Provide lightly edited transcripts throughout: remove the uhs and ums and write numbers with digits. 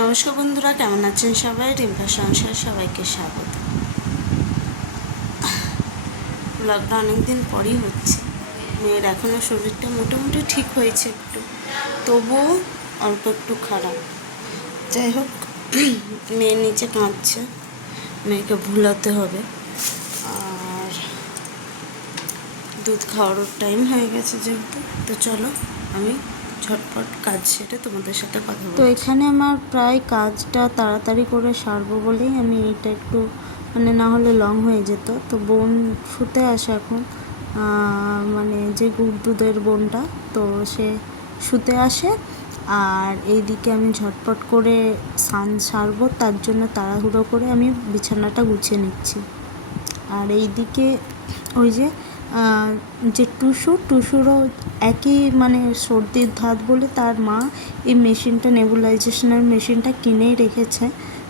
নমস্কার বন্ধুরা, কেমন আছেন সবাই? রিম্পার সংসার সবাইকে স্বাগত। ব্লগটা অনেকদিন পরই হচ্ছে। মেয়ের এখনও শরীরটা মোটামুটি ঠিক হয়েছে একটু, তবুও অল্প একটু খারাপ। যাই হোক, মেয়ে নিচে কাঁদছে, মেয়েকে ভুলাতে হবে। আর দুধ খাওয়ারও টাইম হয়ে গেছে যেহেতু, তো চলো আমি ঝটপট কাজ সেরে তোমাদের সাথে কথা বলছি। তো এখানে আমার প্রায় কাজটা তাড়াতাড়ি করে সারবো বলেই আমি এটা একটু না হলে লং হয়ে যেত। তো বোন শুতে আসে এখন, মানে যে গুড় দুধের বোনটা, তো সে শুতে আসে। আর এইদিকে আমি ঝটপট করে স্নান সারবো, তার জন্য তাড়াহুড়ো করে আমি বিছানাটা গুছিয়ে নিচ্ছি। আর এইদিকে ওই যে টুসুরও একই সর্দির ধাত বলে তার মা এই মেশিনটা, নেবুলাইজেশনের মেশিনটা কিনেই রেখেছে।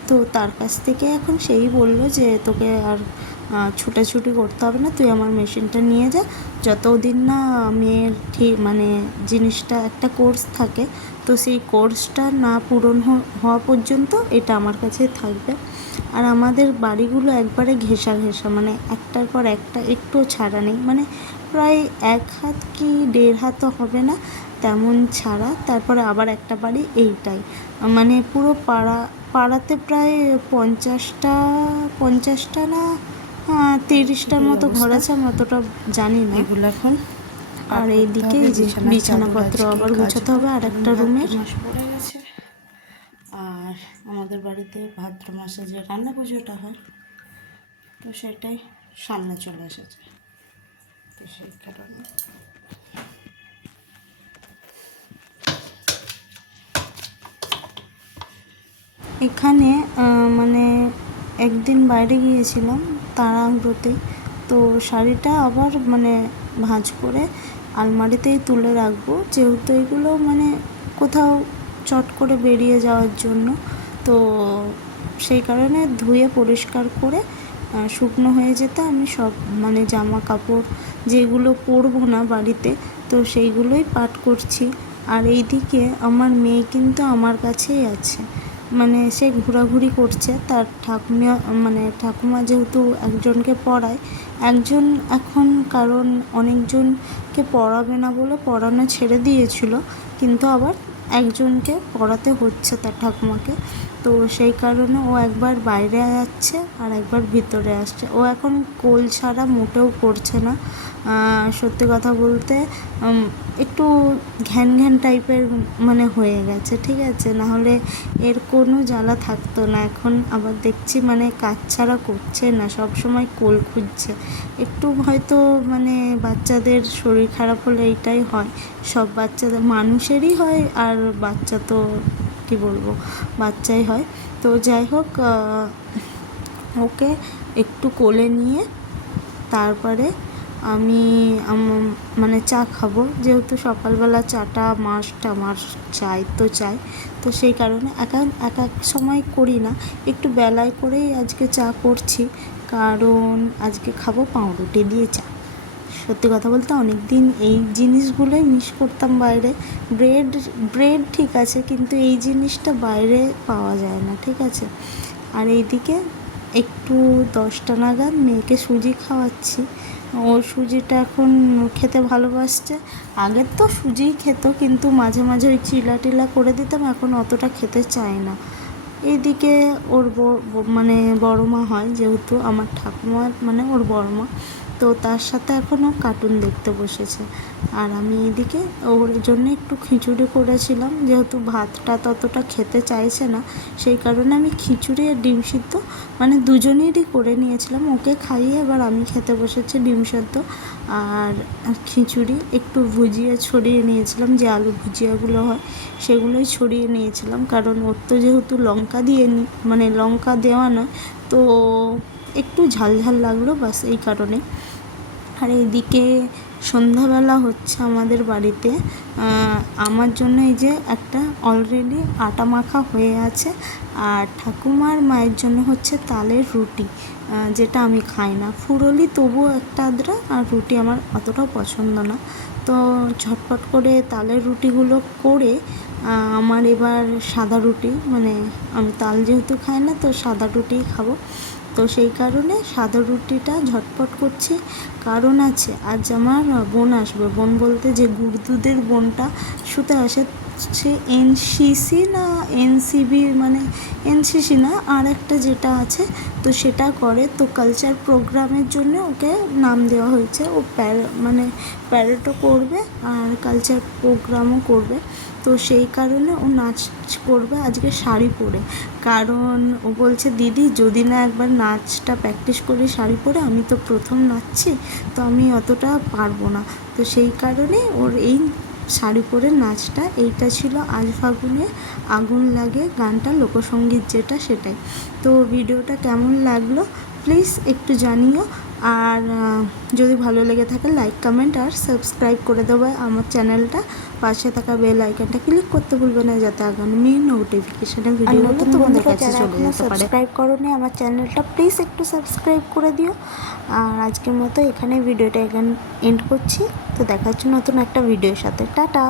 তো তার কাছ থেকে এখন সেই বললো যে তোকে আর ছুটাছুটি করতে হবে না, তুই আমার মেশিনটা নিয়ে যা। যতদিন না মেয়ের ঠিক জিনিসটা একটা কোর্স থাকে, তো সেই কোর্সটা না পূরণ হওয়া পর্যন্ত এটা আমার কাছে থাকবে। আর আমাদের বাড়িগুলো একবারে ঘেঁষা একটার পর একটা, একটু ছাড়া নেই, প্রায় 1 হাত কি 1.5 হাতও হবে না তেমন ছাড়া। তারপরে আবার একটা বাড়ি, এইটাই পুরো পাড়াতে প্রায় 50টা না 30টার মতো ঘর আছে, আমি অতটা জানি না এগুলো এখন। আর এইদিকে বিছানাপত্র আবার গুছাতে হবে আর একটা রুমের। পড়ে গেছে। আর আমাদের বাড়িতে ভাদ্র মাসে যে রান্না পুজোটা হয়, তো সেটাই সামনে চলে এসেছে, তো সেই কারণে এখানে একদিন বাইরে গিয়েছিলাম তাড়াহুড়োতে, তো শাড়িটা আবার ভাঁজ করে আলমারিতেই তুলে রাখবো, যেহেতু এগুলো কোথাও চট করে বেরিয়ে যাওয়ার জন্য। তো সেই কারণে ধুয়ে পরিষ্কার করে শুকনো হয়ে যেতে আমি সব জামা কাপড় যেগুলো পরবো না বাড়িতে, তো সেইগুলোই পাট করছি। আর এইদিকে আমার মেয়ে কিন্তু আমার কাছেই আছে, সে ঘোরাঘুরি করছে। তার ঠাকুমা যেহেতু একজনকে পড়ায়, একজন এখন, কারণ অনেকজনকে পড়াবে না বলে পড়ানো ছেড়ে দিয়েছিল, কিন্তু আবার একজনকে পড়াতে হচ্ছে তার ঠাকুমাকে। তো সেই কারণে ও একবার বাইরে যাচ্ছে আর একবার ভিতরে আসছে। ও এখন কোল ছাড়া মোটেও করছে না। সত্যি কথা বলতে একটু ঘ্যান ঘ্যান টাইপের হয়ে গেছে, ঠিক আছে, নাহলে এর কোনো জ্বালা থাকতো না। এখন আবার দেখছি কাজ ছাড়া করছে না, সব সময় কোল খুঁজছে। একটু হয়তো বাচ্চাদের শরীর খারাপ হলে এইটাই হয়, সব বাচ্চাদের, মানুষেরই হয়, আর বাচ্চা তো কী বলবো, বাচ্চাই হয়। তো যাই হোক, ওকে একটু কোলে নিয়ে তারপরে আমি চা খাবো, যেহেতু সকালবেলা চাটা আমার চাই। তো সেই কারণে এক এক সময় করি না, একটু বেলায় করেই আজকে চা করছি, কারণ আজকে খাবো পাউরুটি দিয়ে চা। সত্যি কথা বলতে অনেক দিন এই জিনিসগুলোই মিস করতাম বাইরে। ব্রেড ঠিক আছে, কিন্তু এই জিনিসটা বাইরে পাওয়া যায় না, ঠিক আছে। আর এইদিকে একটু 10টা নাগাদ মেয়েকে সুজি খাওয়াচ্ছি। ও সুজিটা এখন খেতে ভালোবাসছে। আগের তো সুজিই খেত, কিন্তু মাঝে মাঝে ওই চিলা টিলা করে দিতাম, এখন অতটা খেতে চায় না। এইদিকে ওর বড় মা হয়, যেহেতু আমার ঠাকুমার ওর বড় মা, তো তার সাথে এখনও কার্টুন দেখতে বসেছে। আর আমি এদিকে ওর জন্য একটু খিচুড়ি করেছিলাম, যেহেতু ভাতটা ততটা খেতে চাইছে না, সেই কারণে আমি খিচুড়ি আর ডিম সিদ্ধ দুজনেরই করে নিয়েছিলাম। ওকে খাইয়ে এবার আমি খেতে বসেছি ডিম সেদ্ধ আর খিচুড়ি। একটু ভুজিয়া ছড়িয়ে নিয়েছিলাম, যে আলু ভুজিয়াগুলো হয় সেগুলোই ছড়িয়ে নিয়েছিলাম, কারণ ওর তো যেহেতু লঙ্কা দিয়ে লঙ্কা দেওয়া নয়, তো একটু ঝাল ঝাল লাগলো, বাস এই কারণে। আর এইদিকে সন্ধ্যাবেলা হচ্ছে আমাদের বাড়িতে। আমার জন্য এই যে একটা অলরেডি আটা মাখা হয়ে আছে, আর ঠাকুমার মায়ের জন্য হচ্ছে তালের রুটি, যেটা আমি খাই না। ফুরোলি তবুও একটা আধটা, আর রুটি আমার অতটাও পছন্দ না। তো ঝটপট করে তালের রুটিগুলো করে আমার এবার সাদা রুটি, মানে আমি তাল যেহেতু খাই না তো সাদা রুটিই খাবো। তো সেই কারণে সাদা রুটিটা ঝটপট করছি। কারণ আছে, আজ আমার বোন আসবে। বোন বলতে যে গুড়দুধের বোনটা শুতে আসে, সে এনসিসি না এনসিবি, মানে এনসিসি না আর একটা যেটা আছে, তো সেটা করে। তো কালচার প্রোগ্রামের জন্য ওকে নাম দেওয়া হয়েছে। ও মানে প্যারেডও করবে আর কালচার প্রোগ্রামও করবে। তো সেই কারণে ও নাচ করবে আজকে শাড়ি পরে। কারণ ও বলছে, দিদি যদি না একবার নাচটা প্র্যাকটিস করি শাড়ি পরে, আমি তো প্রথম নাচছি, তো আমি অতটা পারবো না। তো সেই কারণে ওর এই শাড়ি পরে নাচটা, এইটা ছিল আজ ফাগুনে আগুন লাগে গানটা, লোকসঙ্গীত যেটা, সেটাই। তো ভিডিওটা কেমন লাগলো প্লিজ একটু জানিও। আর যদি ভালো লেগে থাকে লাইক কমেন্ট আর সাবস্ক্রাইব করে দেবো আমার চ্যানেলটা। পাশে থাকা বেল আইকনটা ক্লিক করতে ভুলবে না, যাতে আগামী নোটিফিকেশনে ভিডিওগুলো তোমাদের কাছে চলে যেতে পারে। সাবস্ক্রাইব করোনি আমার চ্যানেলটা, প্লিজ একটু সাবস্ক্রাইব করে দিও। আর আজকের মতো এখানে ভিডিওটা এন্ড করছি। তো দেখা হচ্ছে নতুন একটা ভিডিওর সাথে। টাটা।